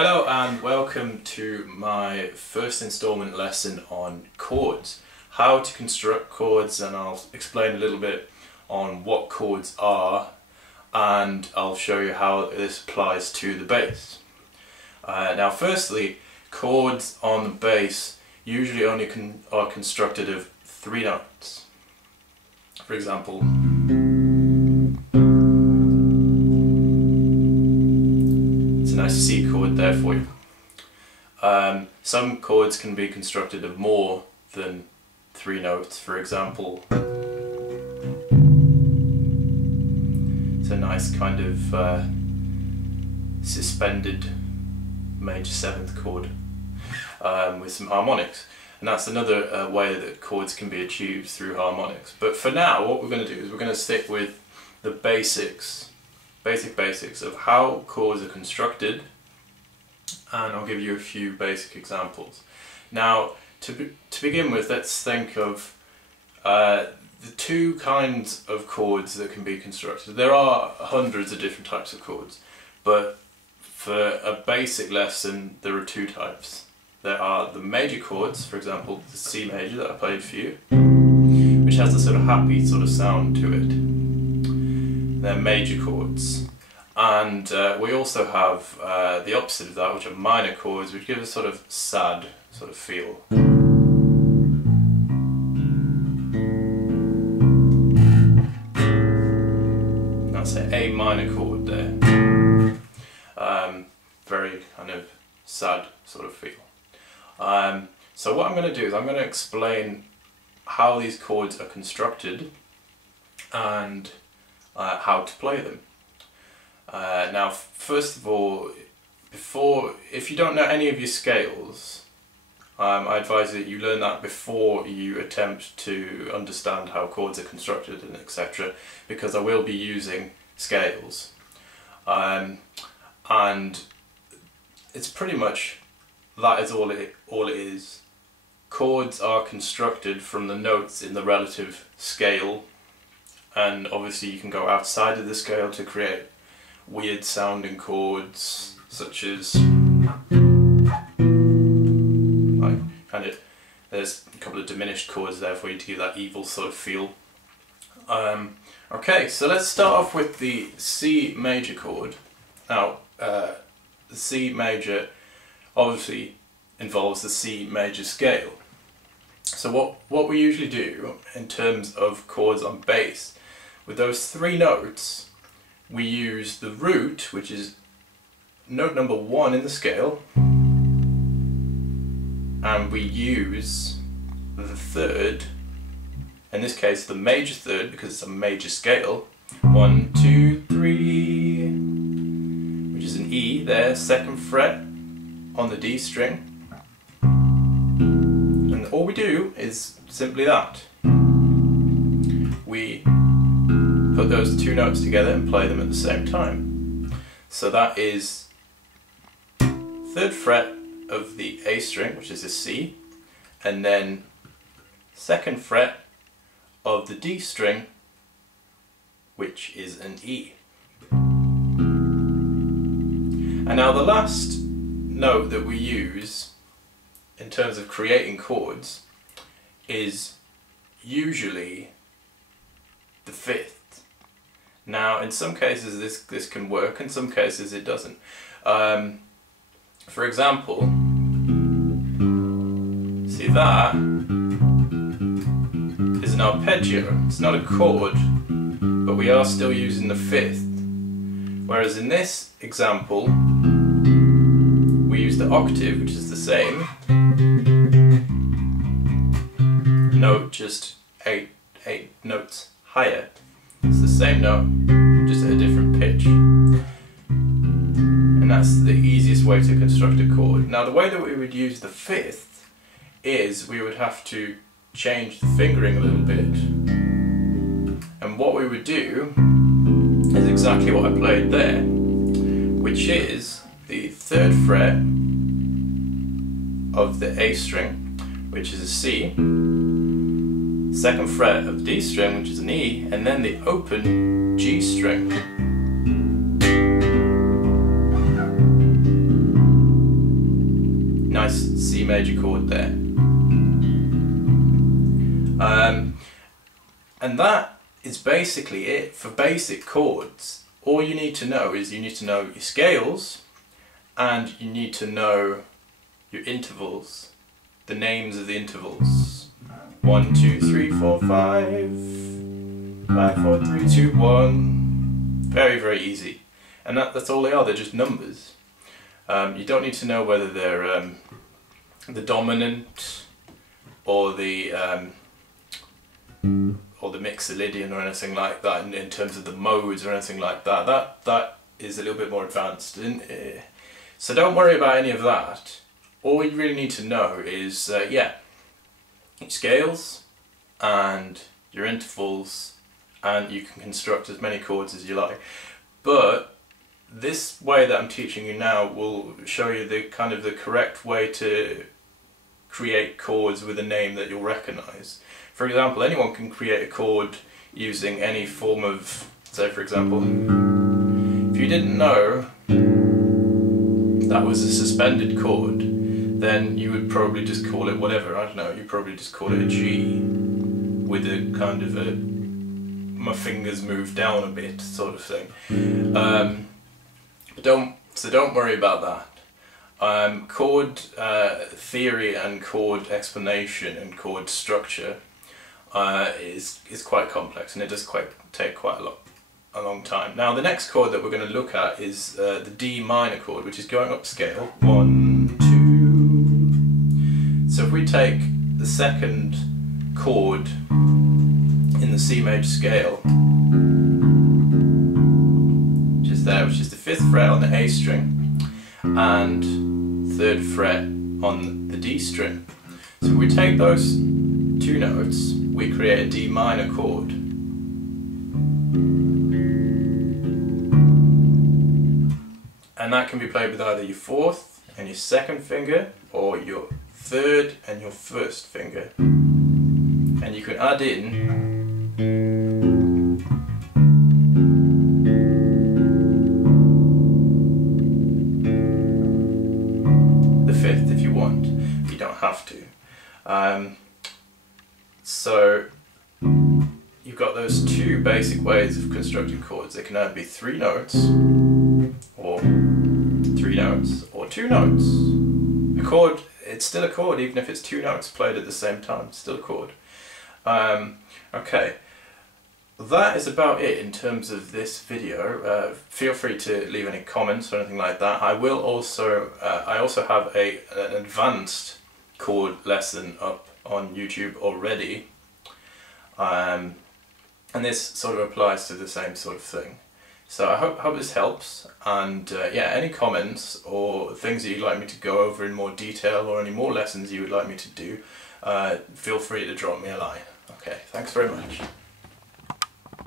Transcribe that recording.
Hello and welcome to my first installment lesson on chords. How to construct chords, and I'll explain a little bit on what chords are, and I'll show you how this applies to the bass. Now firstly, chords on the bass usually only are constructed of 3 notes. For example, nice C chord there for you. Some chords can be constructed of more than 3 notes. For example, it's a nice kind of suspended major 7th chord with some harmonics, and that's another way that chords can be achieved, through harmonics. But for now, what we're going to do is we're going to stick with the basics of how chords are constructed, and I'll give you a few basic examples. Now, to begin with, let's think of the 2 kinds of chords that can be constructed. There are hundreds of different types of chords, but for a basic lesson there are 2 types. There are the major chords, for example the C major that I played for you, which has a sort of happy sort of sound to it. They're major chords. And we also have the opposite of that, which are minor chords, which give a sort of sad sort of feel. That's an A minor chord there. Very kind of sad sort of feel. So what I'm going to do is I'm going to explain how these chords are constructed and how to play them. Now, first of all, if you don't know any of your scales, I advise that you learn that before you attempt to understand how chords are constructed and etc., because I will be using scales. And it's pretty much, that is all it is. Chords are constructed from the notes in the relative scale, and obviously you can go outside of the scale to create weird sounding chords, such as there's a couple of diminished chords there for you to give that evil sort of feel. Okay, so let's start off with the C major chord. Now, the C major obviously involves the C major scale. So what we usually do in terms of chords on bass, with those 3 notes, we use the root, which is note number 1 in the scale, and we use the 3rd, in this case the major 3rd because it's a major scale, 1, 2, 3, which is an E there, 2nd fret on the D string, and all we do is simply that. We put those 2 notes together and play them at the same time. So that is 3rd fret of the A string, which is a C, and then 2nd fret of the D string, which is an E. And now the last note that we use in terms of creating chords is usually the 5th. Now, in some cases this can work, in some cases it doesn't. For example, see, that is an arpeggio. It's not a chord, but we are still using the 5th. Whereas in this example, we use the octave, which is the same note, just 8 notes higher. It's the same note, just at a different pitch. And that's the easiest way to construct a chord. Now, the way that we would use the 5th is we would have to change the fingering a little bit. And what we would do is exactly what I played there, which is the 3rd fret of the A string, which is a C, 2nd fret of the D string, which is an E, and then the open G string. major chord there. And that is basically it for basic chords. All you need to know is you need to know your scales, and you need to know your intervals, the names of the intervals. 1, 2, 3, 4, 5, 5, 4, 3, 2, 1. Very, very easy. And that's all they are, they're just numbers. You don't need to know whether they're the dominant or the Mixolydian or anything like that in terms of the modes or anything like that. That is a little bit more advanced. So don't worry about any of that. All you really need to know is, yeah, your scales and your intervals, and you can construct as many chords as you like. But this way that I'm teaching you now will show you the kind of the correct way to create chords with a name that you'll recognise. For example, anyone can create a chord using any form of, say for example, if you didn't know that was a suspended chord, then you would probably just call it whatever, I don't know, you'd probably just call it a G with a kind of a, my fingers move down a bit sort of thing. So don't worry about that. Chord theory and chord explanation and chord structure is quite complex, and it does take quite a long time. Now the next chord that we're going to look at is the D minor chord, which is going up scale. 1, 2. So if we take the second chord in the C major scale, which is there, which is the 5th fret on the A string and 3rd fret on the D string. So if we take those two notes, we create a D minor chord. And that can be played with either your 4th and your 2nd finger, or your 3rd and your 1st finger. And you can add in the 5th if you want. You don't have to. So you've got those two basic ways of constructing chords. They can either be 3 notes, or 3 notes, or 2 notes. A chord, it's still a chord even if it's 2 notes played at the same time, it's still a chord. Okay, that is about it in terms of this video. Feel free to leave any comments or anything like that. I also have an advanced chord lesson up on YouTube already, and this sort of applies to the same sort of thing. So I hope this helps, and yeah, any comments or things that you'd like me to go over in more detail, or any more lessons you would like me to do, feel free to drop me a line. Okay, thanks very much.